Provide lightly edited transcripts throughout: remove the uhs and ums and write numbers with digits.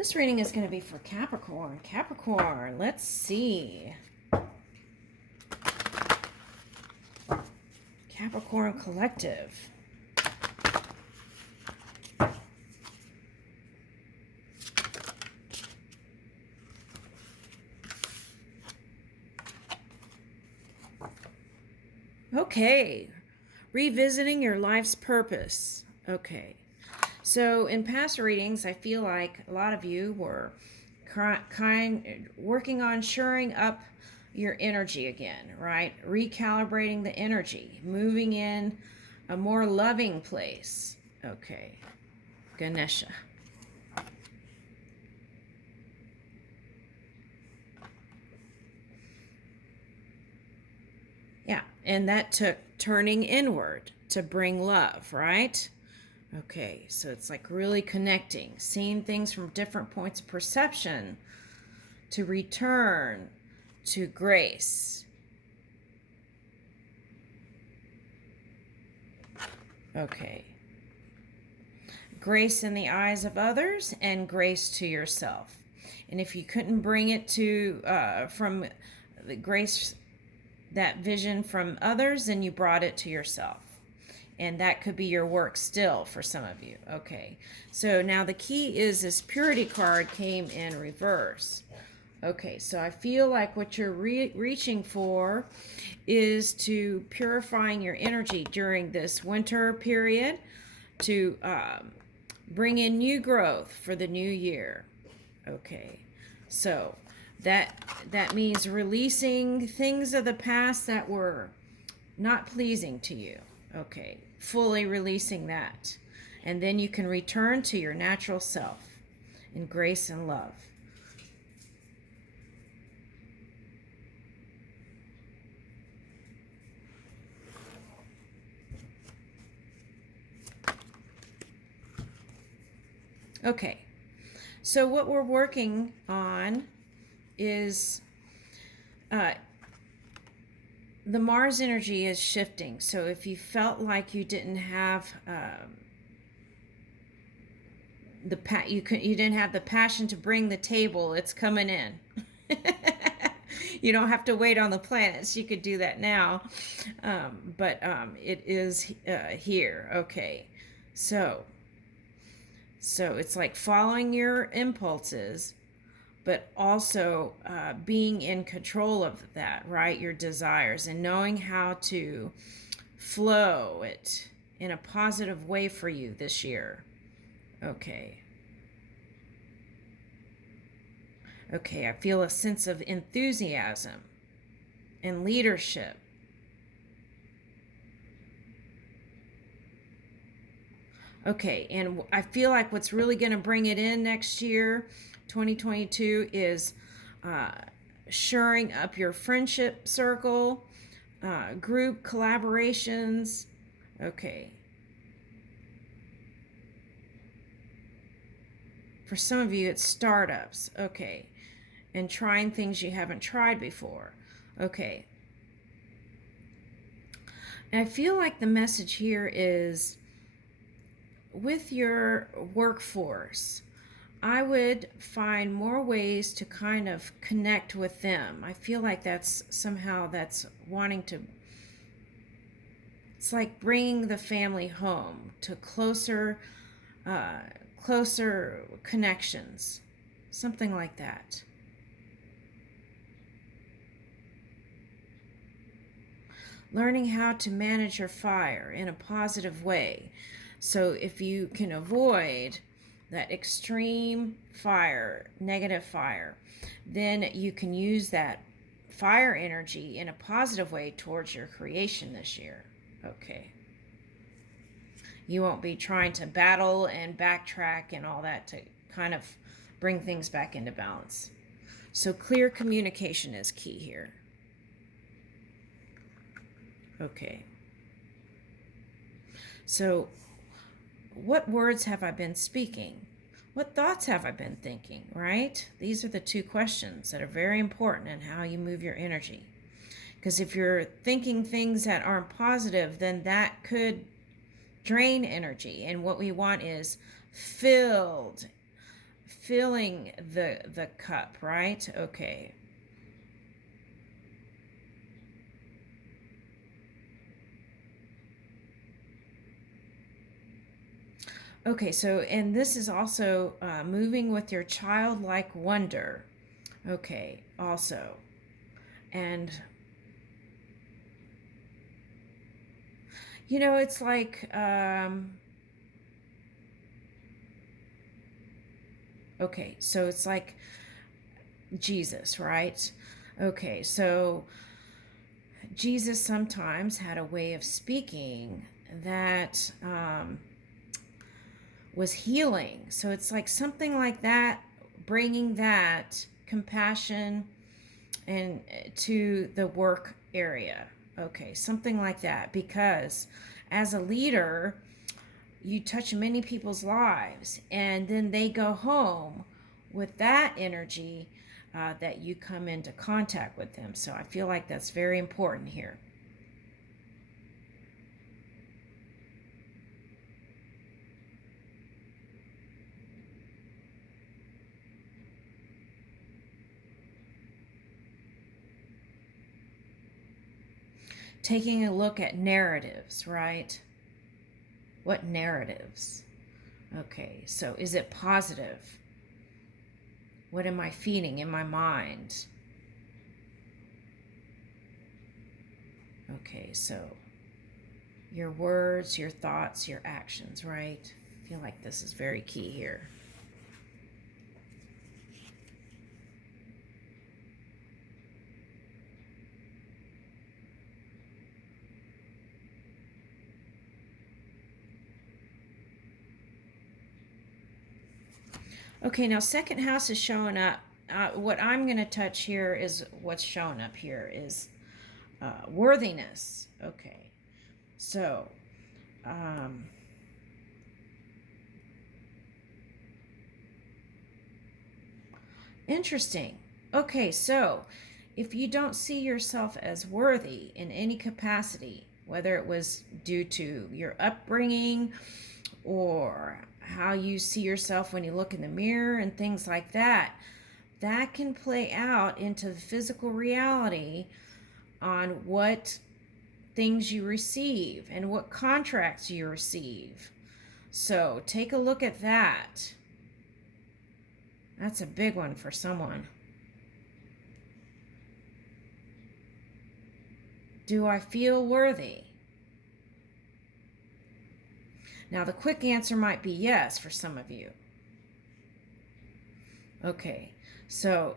This reading is going to be for Capricorn. Capricorn, let's see. Capricorn Collective. Okay, revisiting your life's purpose. Okay, so in past readings, I feel like a lot of you were working on shoring up your energy again, right? Recalibrating the energy, moving in a more loving place. Okay, Ganesha. Yeah, and that took turning inward to bring love, right? Okay, so it's like really connecting, seeing things from different points of perception to return to grace. Okay. Grace in the eyes of others and grace to yourself. And if you couldn't bring it to from the grace, that vision from others, then you brought it to yourself. And that could be your work still for some of you. Okay, so now the key is this purity card came in reverse. Okay, so I feel like what you're reaching for is to purifying your energy during this winter period to bring in new growth for the new year. Okay, so that means releasing things of the past that were not pleasing to you. Okay, fully releasing that. And then you can return to your natural self in grace and love. Okay, so what we're working on is the Mars energy is shifting. So if you felt like you didn't have you didn't have the passion to bring the table, it's coming in. You don't have to wait on the planets. You could do that now, but it is here. Okay, so it's like following your impulses, but also being in control of that, right? Your desires, and knowing how to flow it in a positive way for you this year. Okay. Okay, I feel a sense of enthusiasm and leadership. Okay, and I feel like what's really going to bring it in next year, 2022, is shoring up your friendship circle, group collaborations. Okay. For some of you, it's startups. Okay. And trying things you haven't tried before. Okay. And I feel like the message here is with your workforce, I would find more ways to kind of connect with them. I feel like that's wanting to, it's like bringing the family home to closer connections, something like that. Learning how to manage your fire in a positive way. So if you can avoid that extreme fire, negative fire, then you can use that fire energy in a positive way towards your creation this year. Okay. You won't be trying to battle and backtrack and all that to kind of bring things back into balance. So clear communication is key here. Okay. So what words have I been speaking? What thoughts have I been thinking, right? These are the two questions that are very important in how you move your energy. Because if you're thinking things that aren't positive, then that could drain energy. And what we want is filled filling the cup, right? Okay. Okay, so, and this is also moving with your childlike wonder. Okay, also. And, it's like, okay, so it's like Jesus, right? Okay, so Jesus sometimes had a way of speaking that was healing. So it's like something like that, bringing that compassion and to the work area. Okay, something like that. Because as a leader, you touch many people's lives, and then they go home with that energy that you come into contact with them. So I feel like that's very important here. Taking a look at narratives, right? What narratives? Okay, so is it positive? What am I feeding in my mind? Okay, so your words, your thoughts, your actions, right? I feel like this is very key here. Okay, now second house is showing up. What I'm going to touch here is what's showing up here is worthiness. Okay, so um, interesting. Okay, so if you don't see yourself as worthy in any capacity, whether it was due to your upbringing or how you see yourself when you look in the mirror and things like that, that can play out into the physical reality on what things you receive and what contracts you receive. So take a look at that. That's a big one for someone. Do I feel worthy? Now, the quick answer might be yes for some of you. Okay, so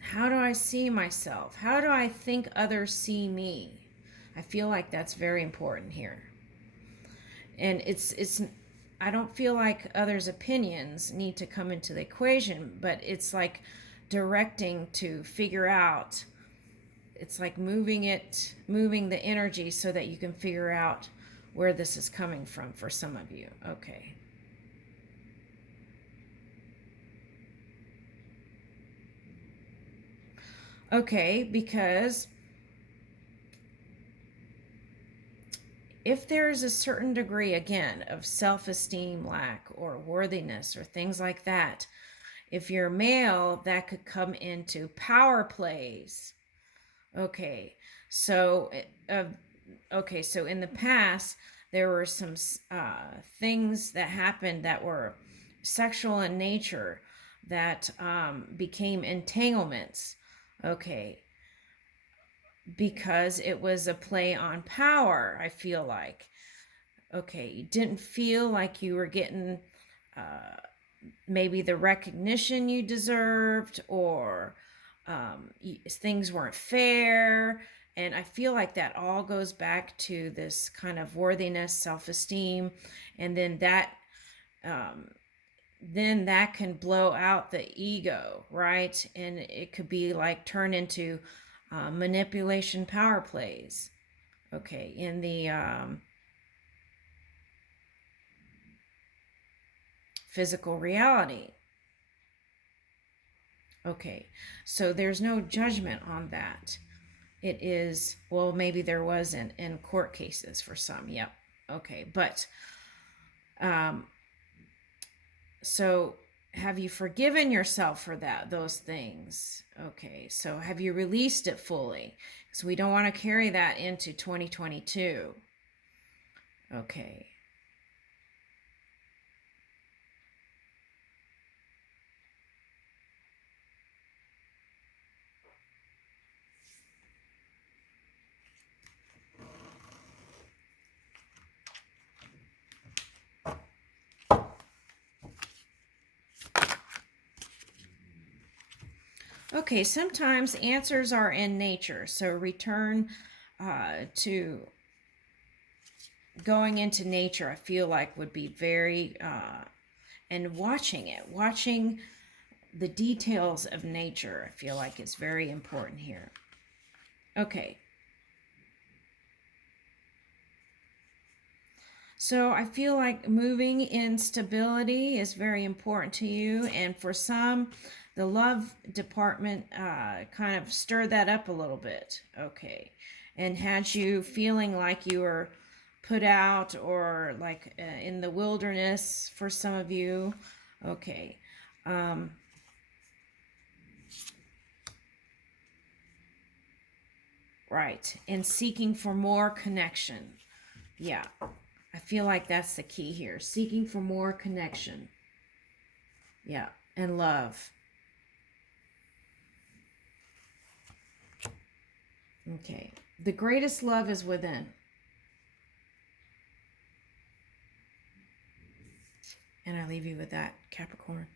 how do I see myself? How do I think others see me? I feel like that's very important here. And it's I don't feel like others' opinions need to come into the equation, but it's like directing to figure out. It's like moving the energy so that you can figure out where this is coming from for some of you. Okay. Okay, because if there is a certain degree, again, of self-esteem lack or worthiness or things like that, if you're male, that could come into power plays. Okay, so so in the past there were some things that happened that were sexual in nature that became entanglements. Okay, because it was a play on power. I feel like, okay, you didn't feel like you were getting maybe the recognition you deserved, or things weren't fair. And I feel like that all goes back to this kind of worthiness, self-esteem, and then that can blow out the ego, right? And it could be like turn into manipulation power plays. Okay, in the physical reality. Okay, so there's no judgment on that. It is, well, maybe there was in court cases for some. Yep. Okay, but So have you forgiven yourself for those things? Okay, so have you released it fully? Because we don't want to carry that into 2022. Okay. Okay, sometimes answers are in nature, so return to going into nature, I feel like would be very, and watching the details of nature, I feel like is very important here. Okay. So I feel like moving in stability is very important to you, and for some, the love department kind of stirred that up a little bit. Okay, and had you feeling like you were put out or like in the wilderness for some of you. Okay. Right, and seeking for more connection. Yeah, I feel like that's the key here. Seeking for more connection. Yeah, and love. Okay. The greatest love is within. And I leave you with that, Capricorn.